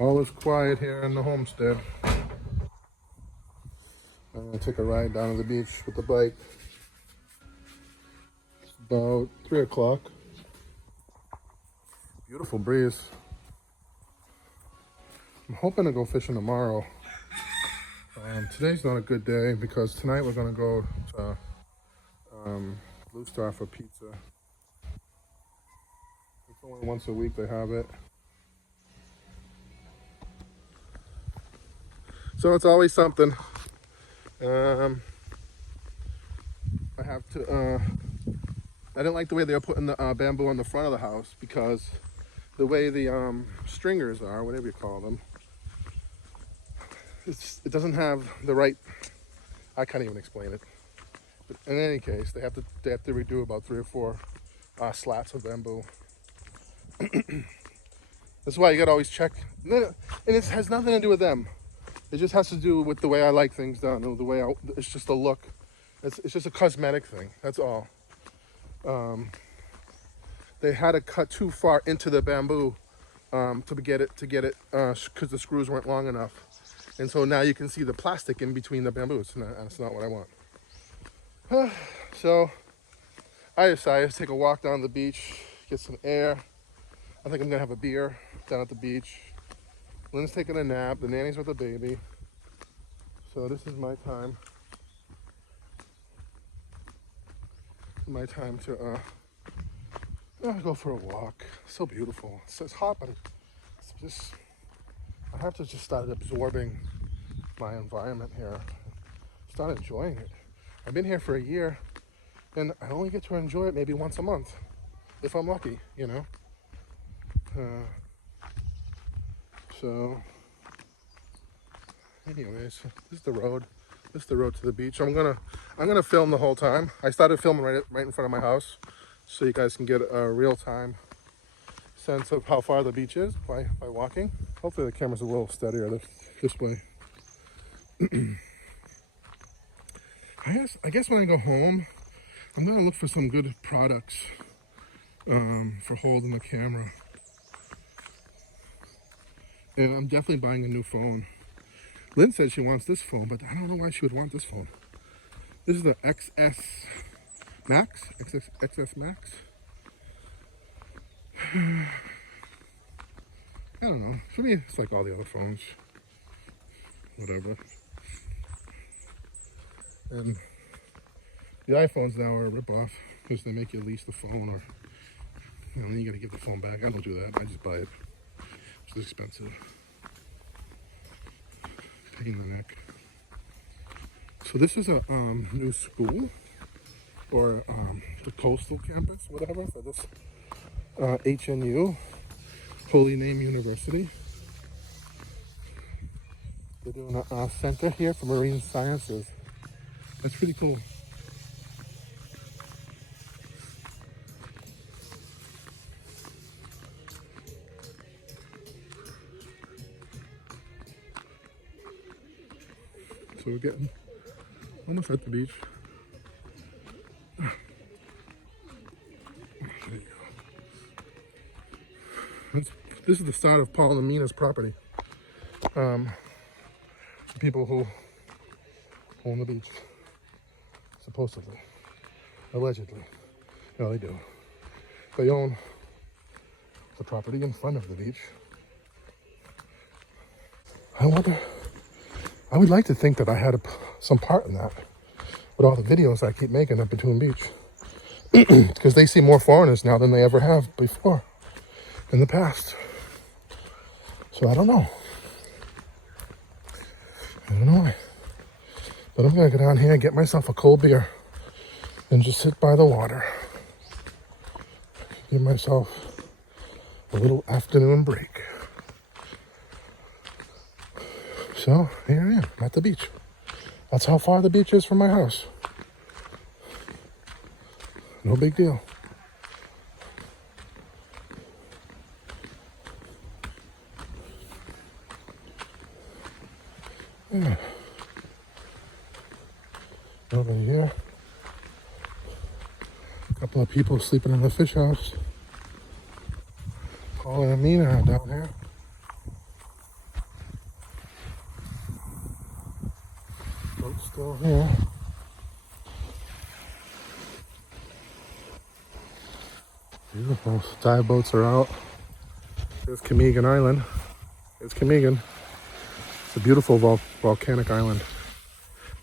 All is quiet here in the homestead. I'm gonna take a ride down to the beach with the bike. It's about 3 o'clock. Beautiful breeze. I'm hoping to go fishing tomorrow. Today's not a good day because tonight we're gonna go to Blue Star for pizza. It's only once a week they have it. So it's always something. I have to, I didn't like the way they were putting the bamboo on the front of the house because the way the stringers are, whatever you call them, it doesn't have the right, I can't even explain it. But in any case, they have to redo about 3 or 4 slats of bamboo. That's why you gotta always check. And it has nothing to do with them. It just has to do with the way I like things done. The way it's just a look. It's just a cosmetic thing. That's all. They had to cut too far into the bamboo to get it because the screws weren't long enough. And so now you can see the plastic in between the bamboos. And that's not what I want. So I decided to take a walk down the beach, get some air. I think I'm gonna have a beer down at the beach. Lynn's taking a nap, the nanny's with the baby. So this is my time. My time to go for a walk. So beautiful. It's hot, but it's just, I have to just start absorbing my environment here. Start enjoying it. I've been here for a year and I only get to enjoy it maybe once a month. If I'm lucky, you know. So anyways, this is the road. This is the road to the beach. I'm gonna film the whole time. I started filming right in front of my house, so you guys can get a real-time sense of how far the beach is by walking. Hopefully the camera's a little steadier this way. I guess when I go home, I'm gonna look for some good products for holding the camera. And I'm definitely buying a new phone. Lynn said she wants this phone, but I don't know why she would want this phone. This is the XS Max. XS Max. I don't know. For me, it's like all the other phones. Whatever. And the iPhones now are a ripoff because they make you lease the phone, or then you gotta give the phone back. I don't do that. I just buy it. It's expensive. Pain in the neck. So this is a new school, or the coastal campus, whatever, for this HNU, Holy Name University. They're doing a center here for marine sciences. That's pretty cool. So we're getting almost at the beach. There you go. This is the start of Paul and Mina's property. The people who own the beach, supposedly, allegedly. No, they do. They own the property in front of the beach. I would like to think that I had some part in that with all the videos I keep making at Between Beach. Because they see more foreigners now than they ever have before in the past. So I don't know. But I'm going to go down here and get myself a cold beer and just sit by the water. Give myself a little afternoon break. So here I am at the beach. That's how far the beach is from my house. No big deal. Yeah. Over here, a couple of people sleeping in the fish house. Paul and Amina are down here. go here. Beautiful. Dive boats are out. There's Kamigan Island. There's Kamigan. It's a beautiful volcanic island.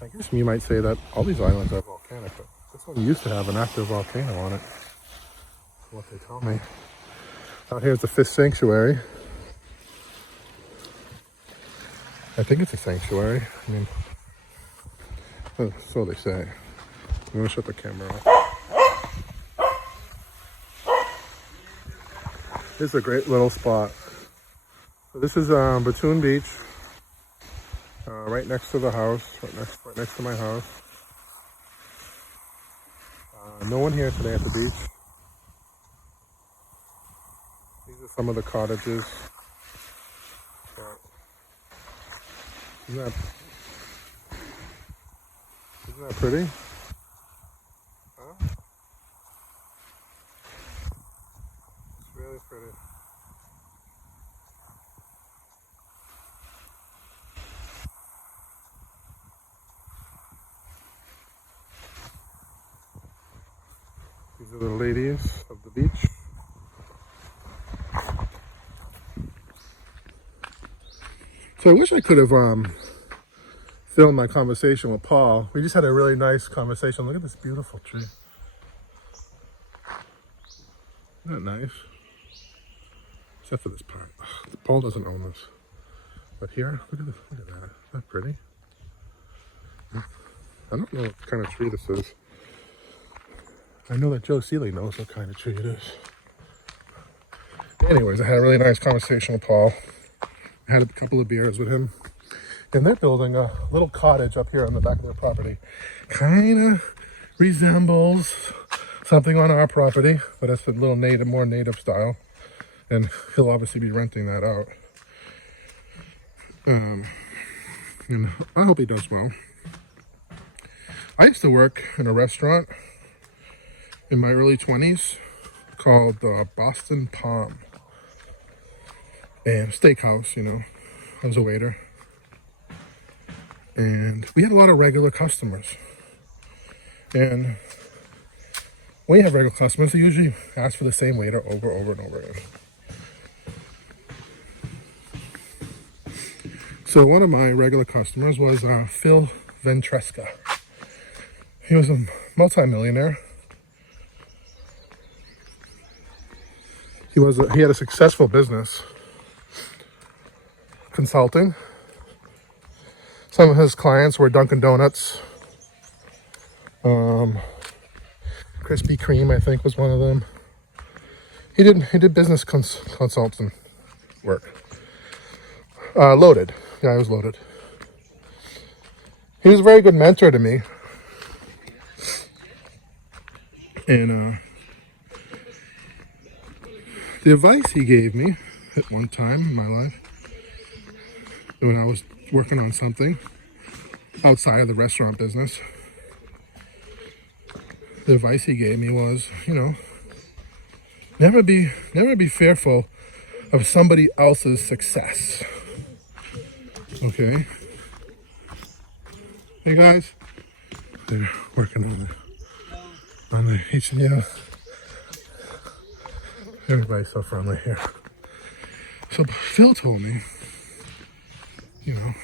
I guess you might say that all these islands are volcanic, but this one used to have an active volcano on it. That's what they tell me. Out here's the fish sanctuary. I think it's a sanctuary. I mean, so they say. I'm gonna shut the camera off. This is a great little spot. So this is Batoon Beach, right next to the house, right next to my house. No one here today at the beach. These are some of the cottages. Isn't that pretty? Huh? It's really pretty. These are the ladies of the beach. So I wish I could have filmed my conversation with Paul. We just had a really nice conversation. Look at this beautiful tree. Isn't that nice? Except for this part. Ugh, Paul doesn't own this. But here, look at this. Look at that. Isn't that pretty? I don't know what kind of tree this is. I know that Joe Seeley knows what kind of tree it is. Anyways, I had a really nice conversation with Paul. I had a couple of beers with him. And they're building a little cottage up here on the back of their property. Kind of resembles something on our property, but it's a little native, more native style. And he'll obviously be renting that out. And I hope he does well. I used to work in a restaurant in my early 20s called Boston Palm. And steakhouse, you know. I was a waiter. And we had a lot of regular customers. And when you have regular customers, they usually ask for the same waiter over and over again. So one of my regular customers was Phil Ventresca. He was a multimillionaire. He had a successful business consulting. Some of his clients were Dunkin' Donuts. Krispy Kreme, I think, was one of them. He did business consultant work. Loaded. Yeah, I was loaded. He was a very good mentor to me. And the advice he gave me at one time in my life, when I was working on something outside of the restaurant business, the advice he gave me was, you know, never be fearful of somebody else's success. Okay? Hey guys, they're working on the HDL. Everybody's so friendly here. So Phil told me, you know,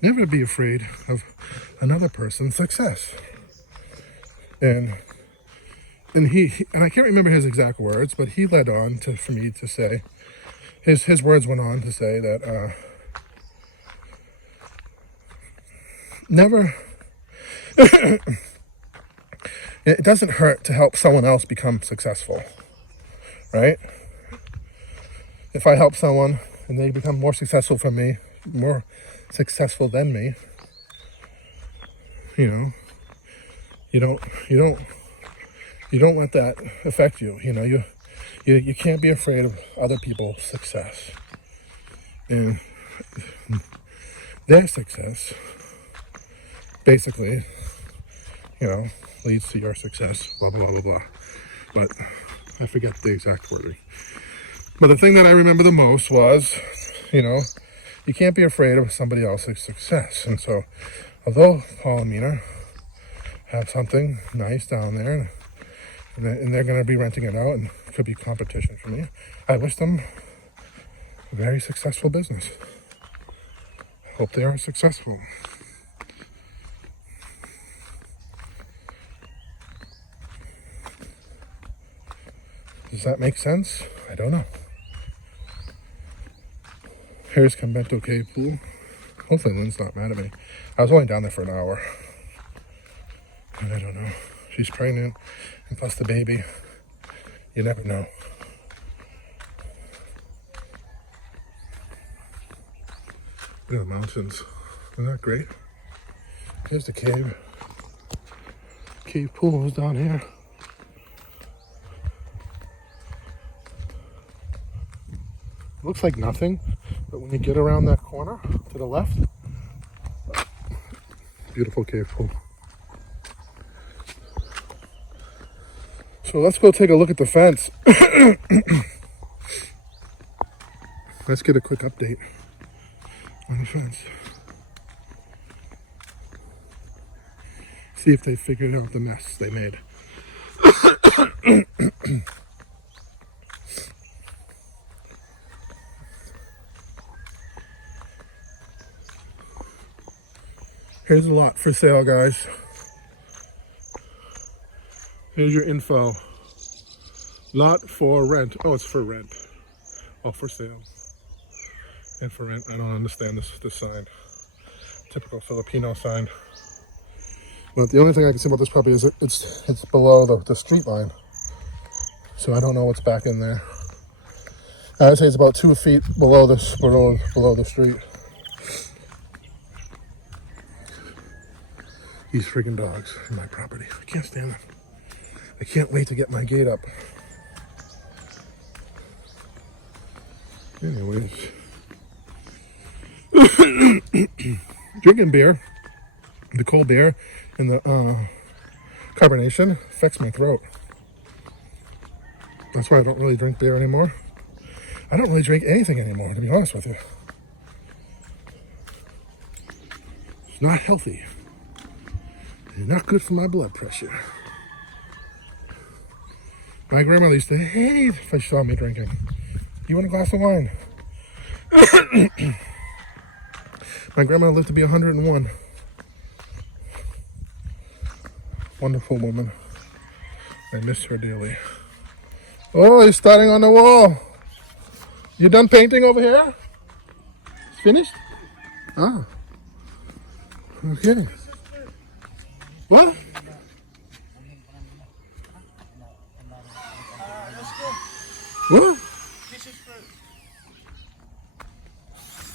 never be afraid of another person's success. And he I can't remember his exact words, but he led on for me to say, his words went on to say that never it doesn't hurt to help someone else become successful, right? If I help someone and they become more successful than me, you know, you don't let that affect you. You know, you can't be afraid of other people's success. And their success basically, you know, leads to your success, blah, blah, blah, blah, blah. But I forget the exact wording. But the thing that I remember the most was, you know, you can't be afraid of somebody else's success. And so Although Paul and Mina have something nice down there, and they're going to be renting it out, and it could be competition for me. I wish them a very successful business. Hope they are successful. Does that make sense? I don't know. Here's Convento Cave Pool. Hopefully Lynn's not mad at me. I was only down there for an hour. And I don't know. She's pregnant, and plus the baby. You never know. Look at the mountains. Isn't that great? Here's the cave. Cave pool is down here. Looks like nothing, but when you get around that corner to the left, beautiful cave pool. So let's go take a look at the fence. Let's get a quick update on the fence. See if they figured out the mess they made. Here's a lot for sale, guys. Here's your info. Lot for rent. Oh, it's for rent. Oh, for sale. And for rent. I don't understand this sign. Typical Filipino sign. But the only thing I can say about this property is it's below the street line. So I don't know what's back in there. I'd say it's about 2 feet below the street. These friggin' dogs in my property. I can't stand them. I can't wait to get my gate up. Anyways. Drinking beer, the cold beer, and the carbonation affects my throat. That's why I don't really drink beer anymore. I don't really drink anything anymore, to be honest with you. It's not healthy. It's not good for my blood pressure. My grandma used to hate if she saw me drinking. You want a glass of wine? My grandma lived to be 101. Wonderful woman. I miss her dearly. Oh, he's starting on the wall. You done painting over here? It's finished? Ah. Okay. What? What?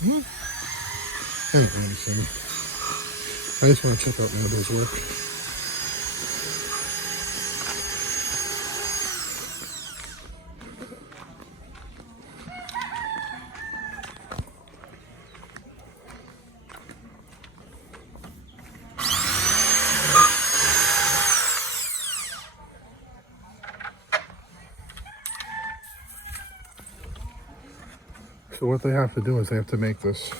What? I don't know anything. I just want to check out my neighbor's work. So what they have to do is they have to make this.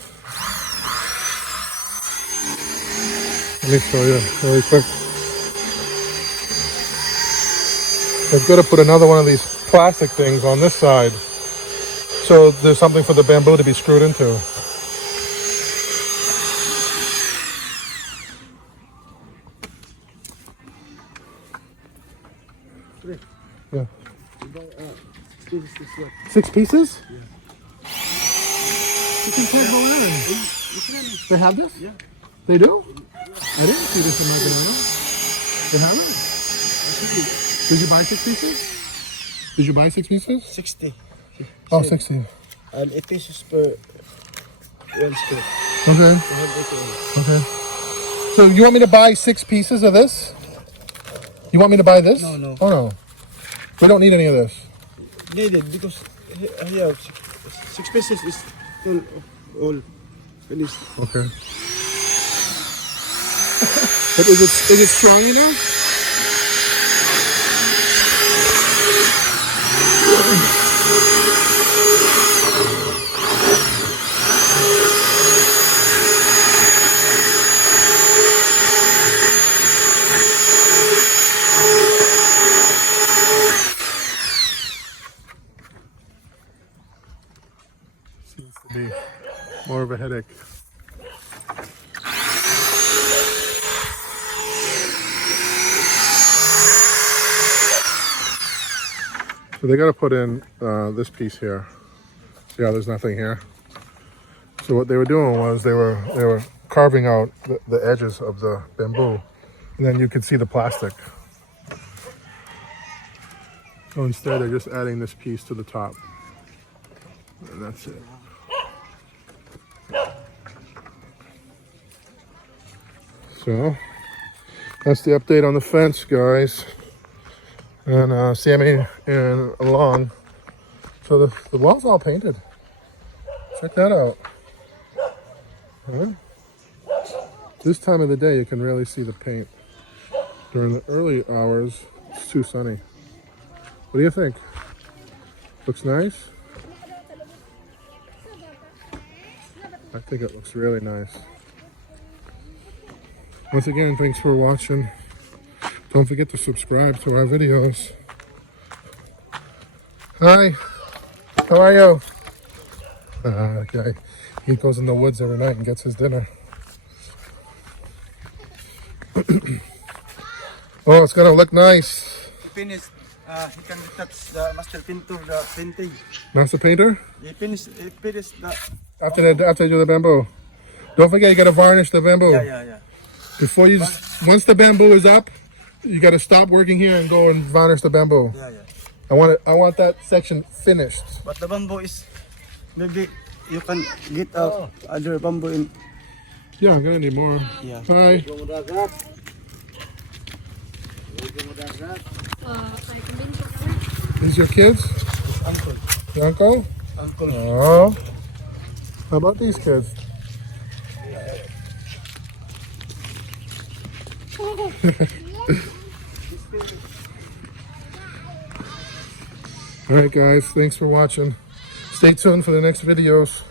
Let me show you really quick. They've got to put another one of these plastic things on this side. So there's something for the bamboo to be screwed into. Yeah. 6 pieces? Yeah. You can't go in. They have this? Yeah. They do? I didn't see this in my banana. They have it? Did you buy 6 pieces? Did you buy 6 pieces? 60. Oh, 60. And 8 pieces per one square. Okay. Okay. So you want me to buy 6 pieces of this? You want me to buy this? No, no. Oh, no. We don't need any of this. Needed because here 6 pieces is all finished. Okay. But is it strong enough? be more of a headache. So they got to put in this piece here. See how there's nothing here? So what they were doing was they were carving out the edges of the bamboo, and then you could see the plastic. So instead they're just adding this piece to the top. And that's it. So that's the update on the fence, guys. And Sammy and Alon. So the wall's all painted. Check that out. Huh? This time of the day you can really see the paint. During the early hours, it's too sunny. What do you think? Looks nice? I think it looks really nice. Once again, thanks for watching. Don't forget to subscribe to our videos. Hi, how are you? Okay, he goes in the woods every night and gets his dinner. Oh, it's gonna look nice. Finish. He can touch the master painter, the painting. Master painter? He finished the. After you do the bamboo. Don't forget, you gotta varnish the bamboo. Yeah. Before you, once the bamboo is up, you gotta stop working here and go and varnish the bamboo. Yeah. I want that section finished. But the bamboo is, maybe you can get other bamboo in. Yeah, I'm gonna need more. Yeah. Hi. These your kids? Uncle. Your uncle? Uncle. Oh. How about these kids? Alright guys, thanks for watching. Stay tuned for the next videos.